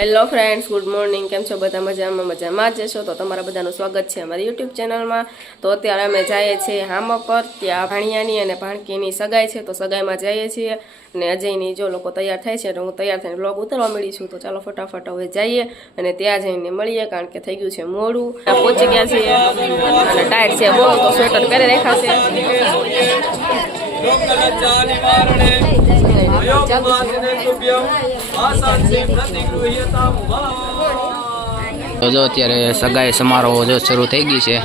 Hello friends good morning કેમ છો? બધા મજામાં? મજામાં જ છો? તો તમારા બધાનું સ્વાગત છે અમારી યુટ્યુબ ચેનલમાં તો અત્યારે અમે જઈએ છીએ હામા પર. ત્યાં ભાણિયાની અને ભાણકીની સગાઈ છે. તો સગાઈમાં જઈએ છીએ. અને અજયની જો લોકો તૈયાર થાય છે તો હું તૈયાર થઈને બ્લોગ ઉતરવા મળી છું. તો ચાલો ફટાફટ હવે જઈએ અને ત્યાં જઈને મળીએ, કારણ કે થઈ ગયું છે મોડું. પહોંચી ગયા છીએ. અને ટાયર છે બહુ, તો સ્વેટર પહેરે રાખ્યા લોકલજ્જાનિવારણે અયોગમાસિને તુભ્યં આશાંસિ પ્રતિગૃહ્યતામ વા તો જો અત્યારે સગાઈ સમારોહ જો શરૂ થઈ ગઈ છે.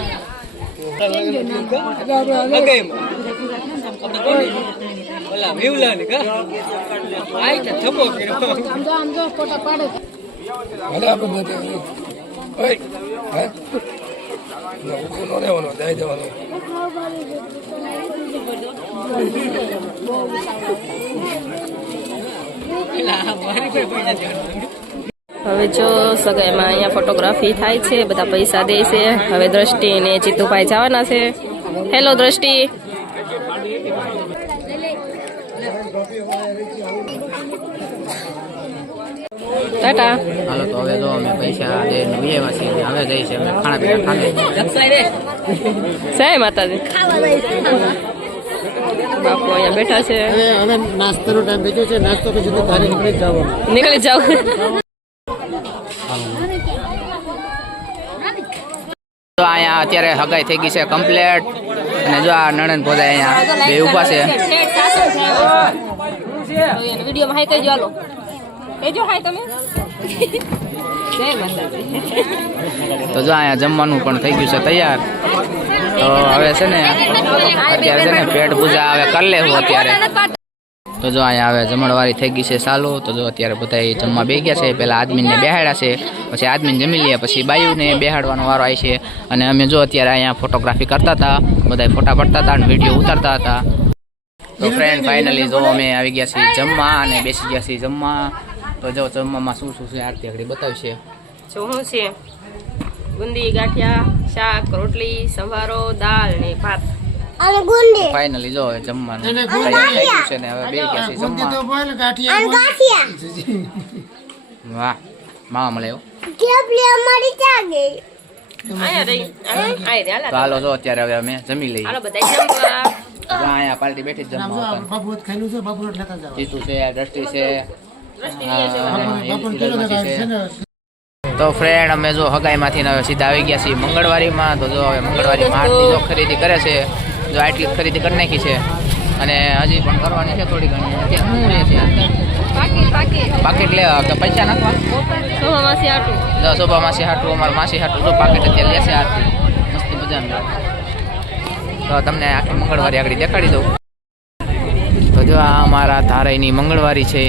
ઓલા હવે જો સગાઈમાં અહીંયા ફોટોગ્રાફી થાય છે બધા પૈસા દે છે. હવે દ્રષ્ટિ ને જીતુભાઈ જવાના છે. હેલો દ્રષ્ટિ. ટાટા. હાલો તો હવે જો અમે પૈસા દઈને વિયેવા છીએ હવે જઈ છે અમે ખાણા પીણા ખાને જય માતાજી. બાપુ અહીંયા બેઠા છે. હવે નાસ્તાનો ટાઈમ બેઠો છે. નાસ્તો પછી તો તારે નીકળી જાવ નીકળી જાવ તો અહીંયા અત્યારે હગાઈ થઈ ગઈ છે કમ્પ્લેટ અને જો આ નણંદ પોતા અહીંયા બે ઊભા છે. વિડીયોમાં હાઈ કહેજો હાલો. કહેજો હાઈ તમે. તો જો અહીંયા જમવાનું પણ થઈ ગયું છે તૈયાર. તો હવે છે ને, અત્યારે છે ને પેટ પૂજા હવે કરી લેવું અત્યારે. તો જો અહીંયા હવે જમણવારી થઈ ગઈ છે ચાલુ તો જો અત્યારે બધા જમવા બે ગયા છે. પહેલાં આદમીને બેહાડ્યા છે. પછી આદમીને જમી લઈએ પછી બાયુને બેહાડવાનો વારો આવી છે. અને અમે જો અત્યારે અહીંયા ફોટોગ્રાફી કરતા હતા બધા ફોટા પડતા હતા અને વીડિયો ઉતારતા હતા. તો ફ્રેન્ડ ફાઇનલી જો અમે આવી ગયા છીએ જમવા અને બેસી ગયા છીએ જમવા. તો જો જમવામાં શું શું છે, આરતી આગળ બતાવશે. જો શું છે? ગુંદી ગાંઠિયા શાક રોટલી સંભારો દાળ ને ભાત. ફાઇનલી જો હવે જમવાનું. તૈયાર છે ને હવે બે છીએ ગુંદી તો જમવા. બોલ ગાંઠિયા વાહ માવા મળે હો કેપલી અમારી ત્યાં ગઈ? હાલા જો અત્યારે હવે અમે જમી લઈએ. હાલો બધા જમવા. અહીંયા પાર્ટી બેઠી જમવા આપણે બાબુ છે બાબુ લેતા જાવ. જીતુ છે દ્રષ્ટિ છે. દ્રષ્ટિ તો ફ્રેન્ડ અમે જો હગાઈમાંથી હવે સીધા આવી ગયા છીએ મંગળવારીમાં. તો જો હવે મંગળવારીમાં મારથી જો ખરીદી કરે છે જો આટલી ખરીદી કરી નાખી છે. અને હજી પણ કરવાની છે થોડી ઘણી. અત્યારે શું લે છે? પાકી પાકી પાકેટ લેવા કે પૈસા નાખવા? જો શોભા માસી હાટું અમારા માસી હાટું જો પાકેટ અત્યારે લેશે આરતી. મસ્તી મજાનું તો તમને આખી મંગળવારી આગળ દેખાડી દઉં. તો જો આ અમારા ધારાઈની મંગળવારી છે.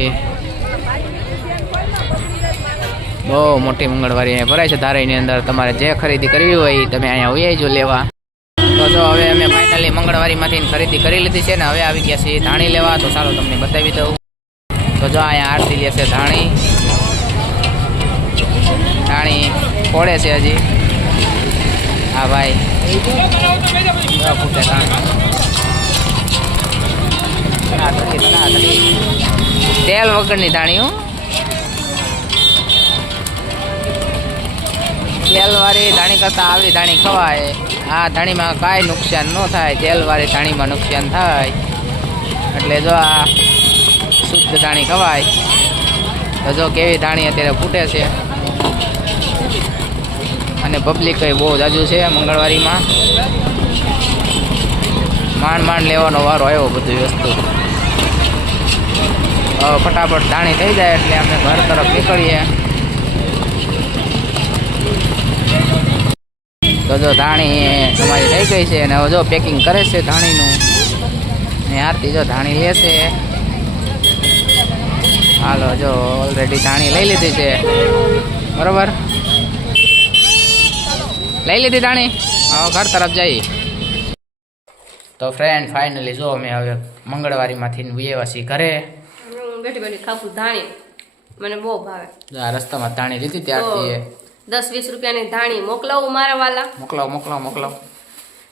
બહુ મોટી મંગળવારી અહીંયા ભરાય છે. ધારાઈની અંદર તમારે જે ખરીદી કરવી હોય તમે અહીંયા હોય જો લેવા. તો જો હવે અમે ફાઇનલી મંગળવારીમાંથી ખરીદી કરી લીધી છે ને હવે આવી ગયા છીએ ધાણી લેવા. તો સારું તમને બતાવી દઉં. તો જો અહીંયા આરતી લેશે ધાણી. ધાણી ફોડે છે હજી. હા ભાઈ. તેલ વગરની ધાણી હો. તેલવાળી ધાણી કરતાં આવી ધાણી ખવાય. આ ધાણીમાં કાંઈ નુકસાન ન થાય, તેલવાળી ધાણીમાં નુકસાન થાય. એટલે જો આ શુદ્ધ ધાણી ખવાય, તો જો કેવી ધાણી અત્યારે ફૂટે છે. અને પબ્લિક બહુ જાજુ છે મંગળવારીમાં. માંડ માંડ લેવાનો વારો આવ્યો બધી વસ્તુ. ફટાફટ ધાણી થઈ જાય એટલે અમે ઘર તરફ નીકળીએ. તો જો ધાણી અમારી થઈ ગઈ છે અને હવે જો પેકિંગ કરે છે ધાણીનું. ને આરતી જો ધાણી લેશે હાલો જો ઓલરેડી ધાણી લઈ લીધી છે. બરોબર? લઈ લીધી ધાણી? હવે ઘર તરફ જઈએ. તો ફ્રેન્ડ ફાઇનલી જો અમે હવે મંગળવારીમાંથી વિયેવા છીએ ઘરે. બેઠી બેઠી ખાવું ધાણી. મને બહુ ભાવે. રસ્તામાં ધાણી લીધી ત્યારથી દસ વીસ રૂપિયાની ધાણી મોકલાવું મારા વાલા. મોકલાવો મોકલાવો મોકલાવો.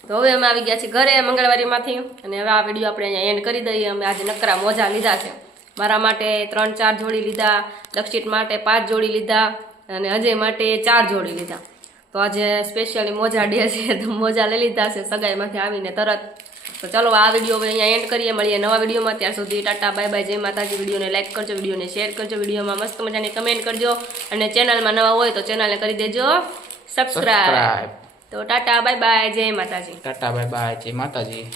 તો હવે અમે આવી ગયા છીએ ઘરે મંગળવારીમાંથી અને હવે આ વીડિયો આપણે અહીંયા એન્ડ કરી દઈએ. અમે આજે નકરા મોજા લીધા છે. મારા માટે ત્રણ ચાર જોડી લીધા દક્ષિત માટે પાંચ જોડી લીધા અને અજય માટે ચાર જોડી લીધા. તો આજે સ્પેશિયલી મોજા ડે છે તો મોજા લઈ લીધા છે સગાઈમાંથી આવીને તરત. તો ચલો આ વીડિયો હવે અહીંયા એન્ડ કરીએ. મળીએ નવા વિડીયોમાં ત્યાં સુધી ટાટા બાય બાય જય માતાજી. વિડીયોને લાઇક કરજો વિડીયોને શેર કરજો વિડીયોમાં મસ્ત મજાની કમેન્ટ કરજો. અને ચેનલમાં નવા હોય તો ચેનલને કરી દેજો. સબસ્ક્રાઈબ તો ટાટા બાય બાય જય માતાજી. ટાટા બાય બાય જય માતાજી.